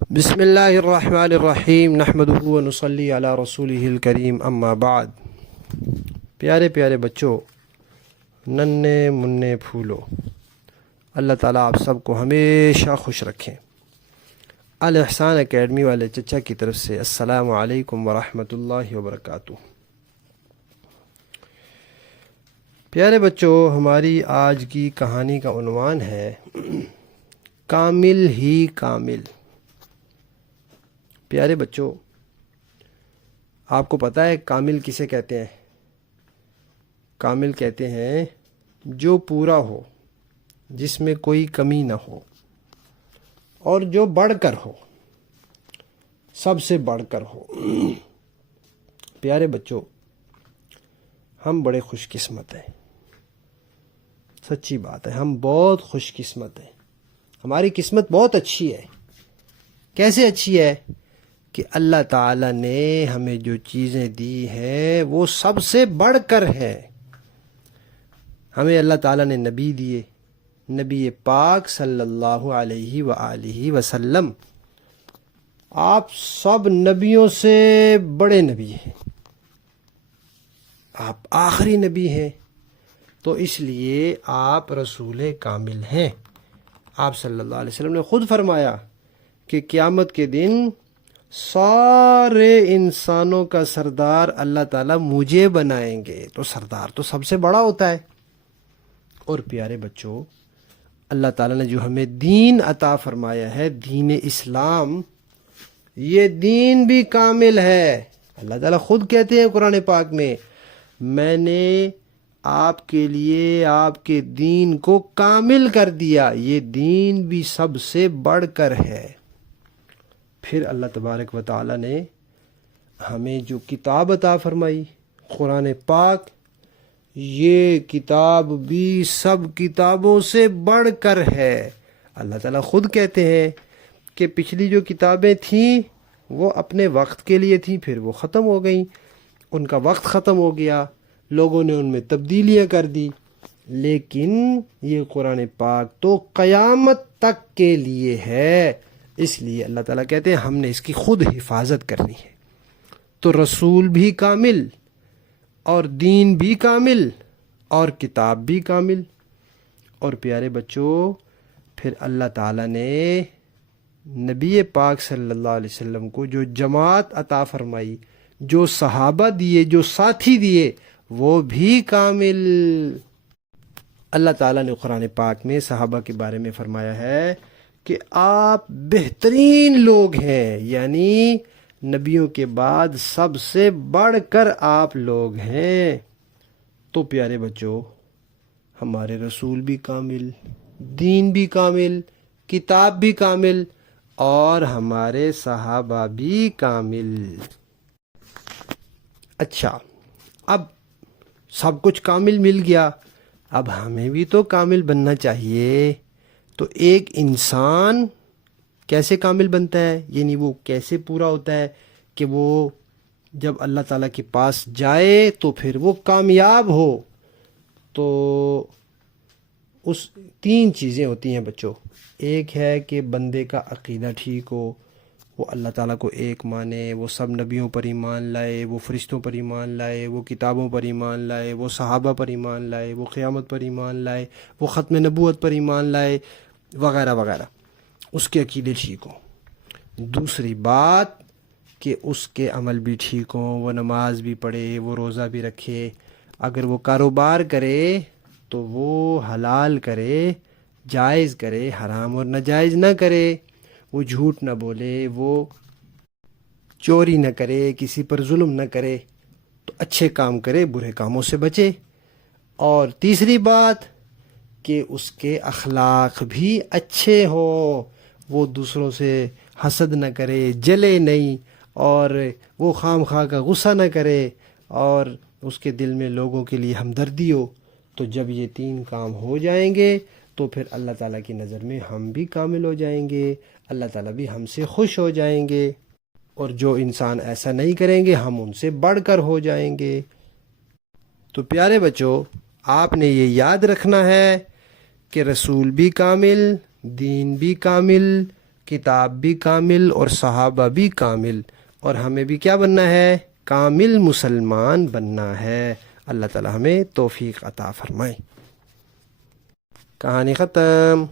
بسم اللہ الرحمن الرحیم نحمدہ و نصلی علی رسولہ الکریم اما بعد۔ پیارے پیارے بچوں، ننھے منھے پھولو، اللہ تعالیٰ آپ سب کو ہمیشہ خوش رکھیں۔ الاحسان اکیڈمی والے چچا کی طرف سے السلام علیکم ورحمۃ اللہ وبرکاتہ۔ پیارے بچوں، ہماری آج کی کہانی کا عنوان ہے کامل ہی کامل۔ پیارے بچوں، آپ کو پتہ ہے کامل کسے کہتے ہیں؟ کامل کہتے ہیں جو پورا ہو، جس میں کوئی کمی نہ ہو، اور جو بڑھ کر ہو، سب سے بڑھ کر ہو۔ پیارے بچوں، ہم بڑے خوش قسمت ہیں، سچی بات ہے، ہم بہت خوش قسمت ہیں، ہماری قسمت بہت اچھی ہے۔ کیسے اچھی ہے؟ کہ اللہ تعالیٰ نے ہمیں جو چیزیں دی ہیں وہ سب سے بڑھ کر ہے۔ ہمیں اللہ تعالیٰ نے نبی دیے، نبی پاک صلی اللہ علیہ وآلہ وسلم۔ آپ سب نبیوں سے بڑے نبی ہیں، آپ آخری نبی ہیں، تو اس لیے آپ رسول کامل ہیں۔ آپ صلی اللہ علیہ وسلم نے خود فرمایا کہ قیامت کے دن سارے انسانوں کا سردار اللہ تعالیٰ مجھے بنائیں گے، تو سردار تو سب سے بڑا ہوتا ہے۔ اور پیارے بچوں، اللہ تعالیٰ نے جو ہمیں دین عطا فرمایا ہے، دین اسلام، یہ دین بھی کامل ہے۔ اللہ تعالیٰ خود کہتے ہیں قرآن پاک میں، میں نے آپ کے لیے آپ کے دین کو کامل کر دیا، یہ دین بھی سب سے بڑھ کر ہے۔ پھر اللہ تبارک و تعالیٰ نے ہمیں جو کتاب عطا فرمائی، قرآن پاک، یہ کتاب بھی سب کتابوں سے بڑھ کر ہے۔ اللہ تعالیٰ خود کہتے ہیں کہ پچھلی جو کتابیں تھیں وہ اپنے وقت کے لیے تھیں، پھر وہ ختم ہو گئیں، ان کا وقت ختم ہو گیا، لوگوں نے ان میں تبدیلیاں کر دی، لیکن یہ قرآن پاک تو قیامت تک کے لیے ہے۔ اس لیے اللہ تعالیٰ کہتے ہیں ہم نے اس کی خود حفاظت کرنی ہے۔ تو رسول بھی کامل، اور دین بھی کامل، اور کتاب بھی کامل۔ اور پیارے بچوں، پھر اللہ تعالیٰ نے نبی پاک صلی اللہ علیہ وسلم کو جو جماعت عطا فرمائی، جو صحابہ دیے، جو ساتھی دیے، وہ بھی کامل۔ اللہ تعالیٰ نے قرآن پاک میں صحابہ کے بارے میں فرمایا ہے کہ آپ بہترین لوگ ہیں، یعنی نبیوں کے بعد سب سے بڑھ کر آپ لوگ ہیں۔ تو پیارے بچوں، ہمارے رسول بھی کامل، دین بھی کامل، کتاب بھی کامل، اور ہمارے صحابہ بھی کامل۔ اچھا، اب سب کچھ کامل مل گیا، اب ہمیں بھی تو کامل بننا چاہیے۔ تو ایک انسان کیسے کامل بنتا ہے، یعنی وہ کیسے پورا ہوتا ہے کہ وہ جب اللہ تعالیٰ کے پاس جائے تو پھر وہ کامیاب ہو؟ تو اس تین چیزیں ہوتی ہیں بچوں۔ ایک ہے کہ بندے کا عقیدہ ٹھیک ہو، وہ اللہ تعالیٰ کو ایک مانے، وہ سب نبیوں پر ایمان لائے، وہ فرشتوں پر ایمان لائے، وہ کتابوں پر ایمان لائے، وہ صحابہ پر ایمان لائے، وہ قیامت پر ایمان لائے، وہ ختم نبوت پر ایمان لائے، وغیرہ وغیرہ، اس کے عقیدے ٹھیک ہوں۔ دوسری بات کہ اس کے عمل بھی ٹھیک ہوں، وہ نماز بھی پڑھے، وہ روزہ بھی رکھے، اگر وہ کاروبار کرے تو وہ حلال کرے، جائز کرے، حرام اور ناجائز نہ کرے، وہ جھوٹ نہ بولے، وہ چوری نہ کرے، کسی پر ظلم نہ کرے، تو اچھے کام کرے، برے کاموں سے بچے۔ اور تیسری بات کہ اس کے اخلاق بھی اچھے ہوں، وہ دوسروں سے حسد نہ کرے، جلے نہیں، اور وہ خام خواہ کا غصہ نہ کرے، اور اس کے دل میں لوگوں کے لیے ہمدردی ہو۔ تو جب یہ تین کام ہو جائیں گے تو پھر اللہ تعالیٰ کی نظر میں ہم بھی کامل ہو جائیں گے، اللہ تعالیٰ بھی ہم سے خوش ہو جائیں گے، اور جو انسان ایسا نہیں کریں گے ہم ان سے بڑھ کر ہو جائیں گے۔ تو پیارے بچوں، آپ نے یہ یاد رکھنا ہے کہ رسول بھی کامل، دین بھی کامل، کتاب بھی کامل اور صحابہ بھی کامل، اور ہمیں بھی کیا بننا ہے؟ کامل مسلمان بننا ہے۔ اللہ تعالی ہمیں توفیق عطا فرمائے۔ کہانی ختم۔